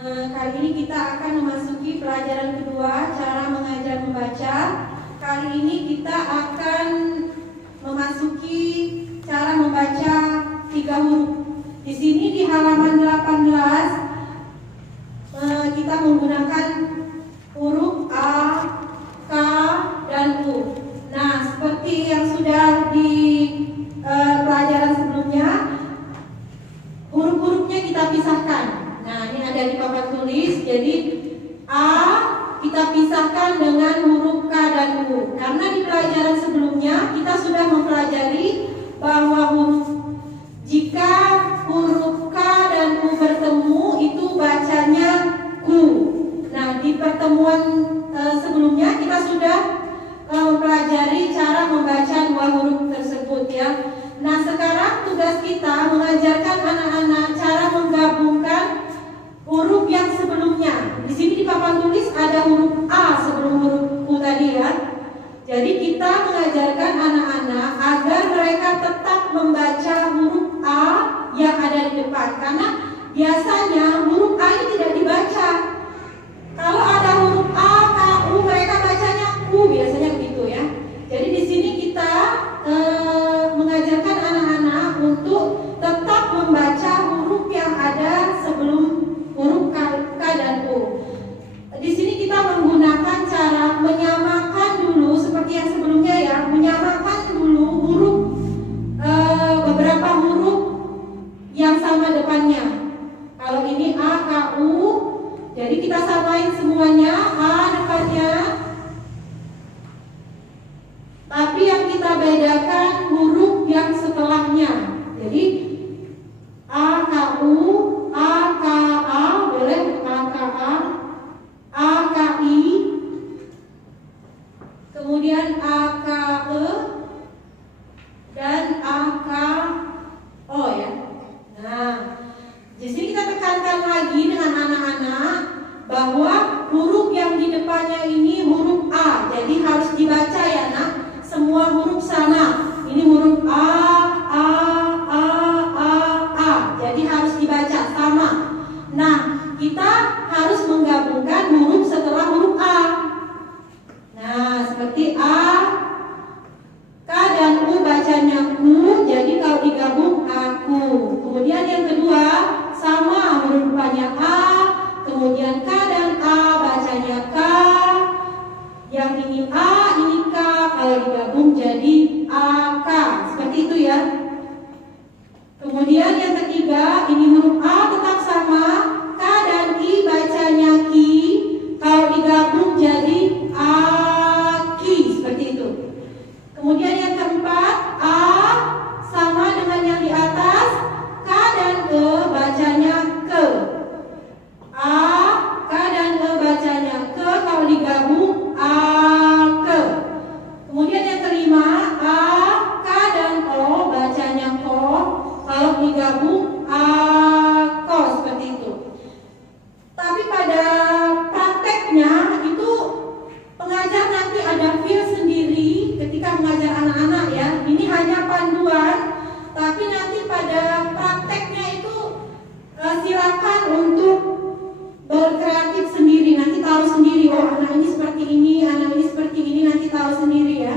Kali ini kita akan memasuki pelajaran kedua, cara mengajar membaca. Kali ini kita akan memasuki cara membaca 3 huruf. Di sini di halaman 18 kita menggunakan huruf A, K, dan U. Nah, seperti yang sudah di pelajaran sebelumnya, huruf-hurufnya kita pisahkan. Nah, ini ada di papan tulis. Jadi A kita pisahkan dengan huruf K dan U. Karena di pelajaran sebelumnya kita sudah mempelajari bahwa jika huruf K dan U bertemu itu bacanya ku. Nah, di pertemuan sebelumnya kita sudah mempelajari cara membaca 2 huruf tersebut ya. Nah, sekarang tugas kita mengajarkan anak-anak cara menggabungkan huruf yang sebelumnya. Di sini di papan tulis ada huruf A sebelum huruf U tadi ya. Jadi kita mengajarkan anak-anak agar mereka tetap membaca huruf A yang ada di depan. Karena biasanya huruf A ini tidak dibaca. Kalau ada huruf A, K, U, mereka bacanya U biasanya begitu ya. Jadi di sini kita mengajarkan anak-anak untuk tetap membaca huruf yang ada sebelum huruf K dan U. Di sini kita menggunakan cara menyamakan dulu seperti yang sebelumnya ya, menyamakan dulu huruf beberapa huruf yang sama depannya. Kalau ini A, K, U, jadi kita samain semuanya A depannya. Tapi yang kita bedakan huruf yang setelahnya. Jadi A, K, U, A, K, A, boleh A, K, A, K, I, kemudian A, K, E, dan A, K, O ya. Nah, di sini kita tekankan lagi dengan anak-anak bahwa huruf yang di depannya ini huruf A. Jadi harus dibaca ya nak. Semua huruf sama. Ini huruf A, A, A, A, A. Jadi harus dibaca sama. Nah, kita harus menggabungkan huruf setelah huruf A. Nah, seperti A, K dan U bacanya ku. Jadi kalau digabung aku. Kemudian yang kedua sama huruf depannya A. Kemudian K dan A bacanya K. Yang ini A, ini K. Kalau digabung jadi AK. Seperti itu ya. Kemudian yang ketiga, ini huruf A tetap sama. K dan I bacanya Ki. Kalau digabung jadi Aki. Seperti itu. Kemudian yang keempat, A sama dengan yang di atas. K dan E bacanya Ke. A, K dan E bacanya Ke. Kalau digabung Ake. Kemudian yang kelima, A, K dan O bacanya Ko. Kalau digabung Ako. Seperti itu. Tapi pada prakteknya itu pengajar nanti ada feel sendiri ketika mengajar anak-anak ya. Ini hanya panduan, tapi nanti pada prakteknya itu silakan untuk berkreatif sendiri. Nanti tahu sendiri, oh anak ini seperti ini, anak ini seperti ini, nanti tahu sendiri ya.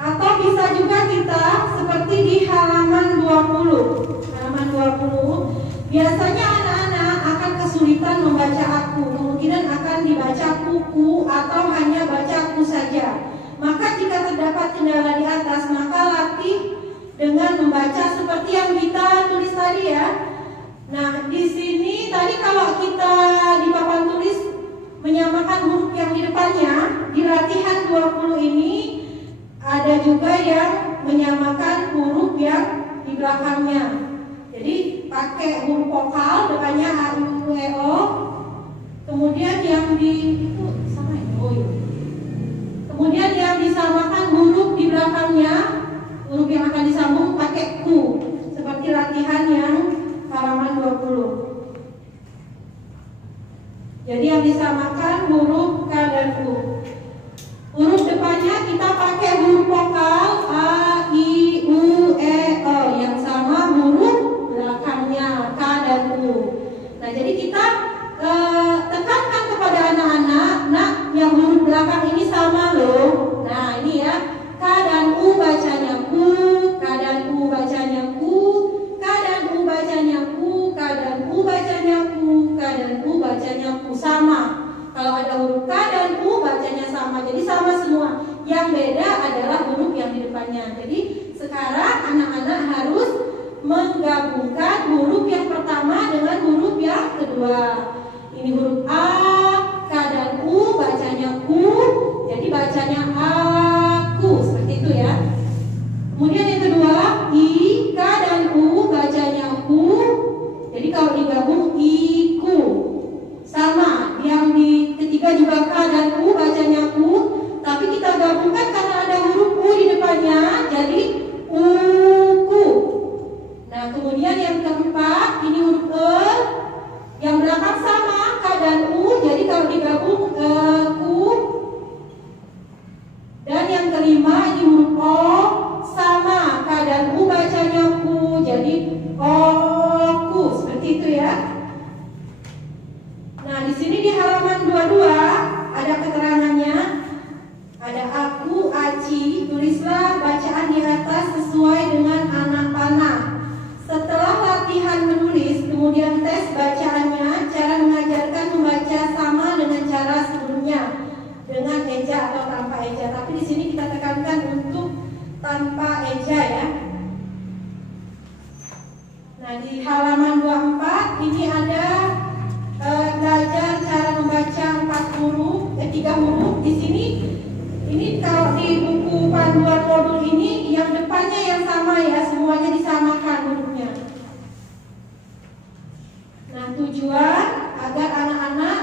Atau bisa juga kita seperti di halaman 20. Halaman 20, biasanya anak-anak akan kesulitan membaca aku. Kemungkinan akan dibaca kuku atau hanya baca aku saja. Maka jika terdapat kendala di atas, maka latih dengan membaca seperti yang kita tulis tadi ya. Nah, di sini tadi kalau kita di papan tulis menyamakan huruf yang di depannya, di latihan 20 ini ada juga yang menyamakan huruf yang di belakangnya. Jadi pakai huruf vokal depannya A, I, U, E, O. Kemudian yang di itu sama ya? Oh iya. Kemudian yang disamakan huruf di belakangnya, huruf yang akan disambung pakai ku. Seperti latihan yang halaman 20. Jadi yang disamakan huruf K dan U. Huruf depannya kita pakai huruf vokal A, I, U, E, O. Yang sama huruf belakangnya K dan U. Nah, jadi kita tekankan kepada anak-anak, nak, yang huruf belakang ini sama loh. Nah, ini ya, K dan U bacanya ku, K dan U bacanya ku, K dan U bacanya ku, K dan U bacanya ku, K dan U bacanya ku, sama. Kalau ada huruf K dan U bacanya sama, jadi sama semua. Yang beda adalah huruf yang di depannya. Jadi sekarang anak-anak harus menggabungkan huruf yang pertama dengan huruf yang kedua. Ini huruf A, K dan U bacanya ku, jadi bacanya aku, seperti itu ya. Kemudian yang kedua, I, K dan U bacanya ku, jadi kalau digabung iku. Sama, yang di ketiga juga K dan U bacanya ku, tapi kita gabungkan karena ada huruf U di depannya, jadi uku. Nah, kemudian yang keempat, ini huruf E, yang belakang sama K dan U, jadi kalau digabung ku. Dan yang kelima, ini huruf O, sama K dan U bacanya ku, jadi oku, seperti itu ya. Nah, di sini di halaman 22 ada keterangannya. Ada aku, aci, tulislah bacaan di atas sesuai dengan anak panah. Setelah latihan menulis, kemudian tes bacaannya, cara mengajarkan membaca sama dengan cara sebelumnya, dengan eja atau tanpa eja. Tapi di sini kita tekankan untuk tanpa eja ya. Nah, di halaman 24 ini ada belajar cara membaca 3 huruf. Di sini ini kalau di buku panduan modul ini yang depannya yang sama ya, semuanya disamakan hurufnya. Nah, tujuan agar anak-anak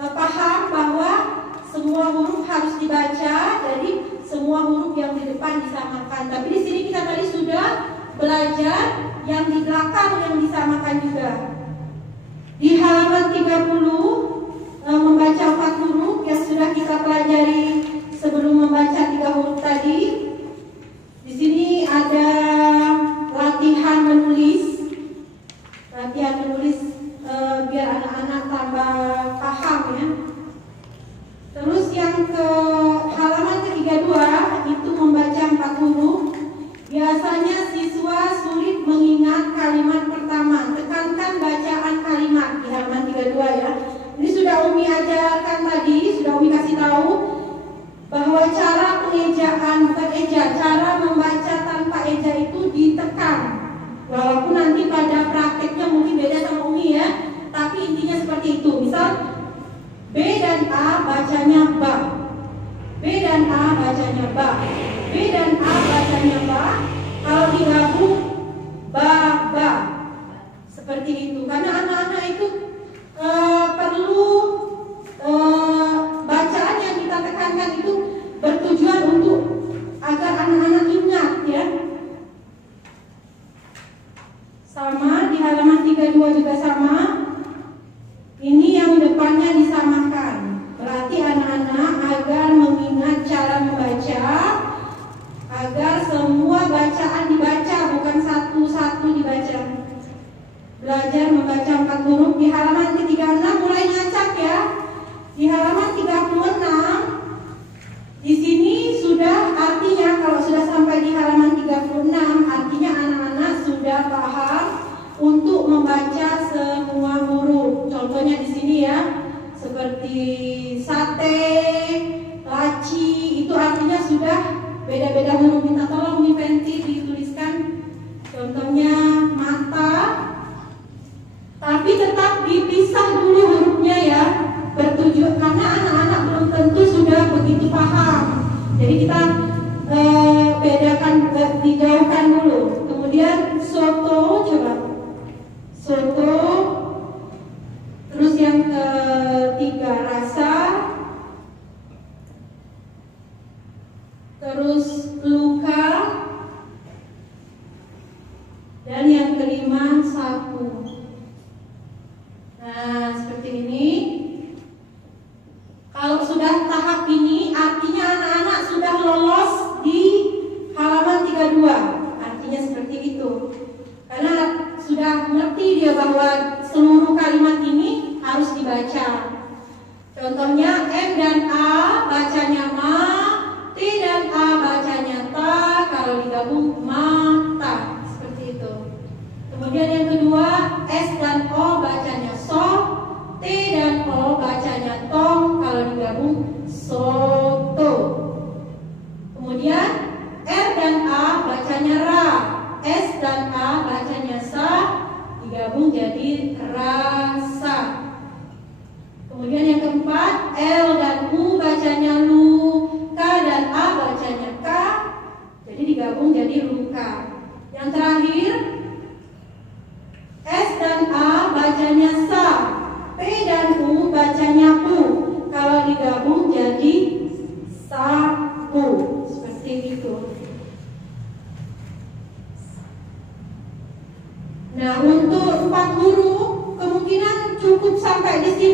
paham bahwa semua huruf harus dibaca, jadi semua huruf yang di depan disamakan. Tapi di sini kita tadi sudah belajar yang di belakang yang disamakan juga. Di halaman 30 membaca 4 huruf yang sudah kita pelajari sebelum membaca 3 huruf tadi. Di sini ada latihan menulis. Latihan menulis biar anak-anak tambah paham ya. Terus yang ke halaman ke-32 itu membaca 4 huruf. Biasanya siswa sulit mengingat kalimat pertama. Tekankan bacaan kalimat di halaman 32 ya. Ini sudah Umi ajarkan tadi, sudah Umi kasih tahu bahwa cara pengejaan, bukan eja, cara membaca tanpa eja itu ditekan. Walaupun nanti pada prakteknya mungkin beda sama Umi ya, tapi intinya seperti itu. Misal B dan A bacanya ba, B dan A bacanya ba, B dan A bacanya ba. Kalau digabung ba, seperti itu. Karena anak-anak itu perlu bacaan yang kita tekankan itu bertujuan untuk agar anak-anak ingat ya. Sama di halaman 32 juga sama. Ini yang depannya disamakan. Berarti anak-anak agar mengingat cara membaca, agar semua bacaan dibaca, bukan satu-satu dibaca. Belajar membaca 4 huruf di halaman ke-36 mulai ngacak ya. Di halaman 36 di sini sudah artinya, kalau sudah sampai di halaman 36 artinya anak-anak sudah paham untuk membaca semua huruf. Contohnya di sini ya, seperti sate, laci, itu artinya sudah beda-beda huruf. Minta tolong Umi Penti dituliskan contohnya mata. Tapi tetap dipisah dulu hurufnya ya, bertujuan karena anak-anak belum tentu sudah begitu paham. Jadi kita bedakan, dijauhkan dulu. Kemudian soto, coba soto. Terus yang ketiga rasa. Terus luka. Dan yang kelima sapu. Nah, seperti ini. Kalau sudah tahap ini, artinya anak-anak sudah lolos di halaman 32. Artinya seperti itu. Karena seluruh kalimat ini harus dibaca. Contohnya M dan A bacanya ma, T dan A bacanya ta, kalau digabung mata, seperti itu. Kemudian yang kedua, S dan O bacanya so, T dan O bacanya tong, kalau digabung soto. Kemudian R dan A bacanya ra, S dan A bacanya sa, digabung jadi rasa. Kemudian yang keempat, L dan U bacanya lu, K dan A bacanya ka, jadi digabung jadi luka. Yang terakhir, S dan A bacanya sa, P dan U bacanya pu, kalau digabung jadi sapu, seperti itu. Nah, untuk 4 huruf kemungkinan cukup sampai di sini.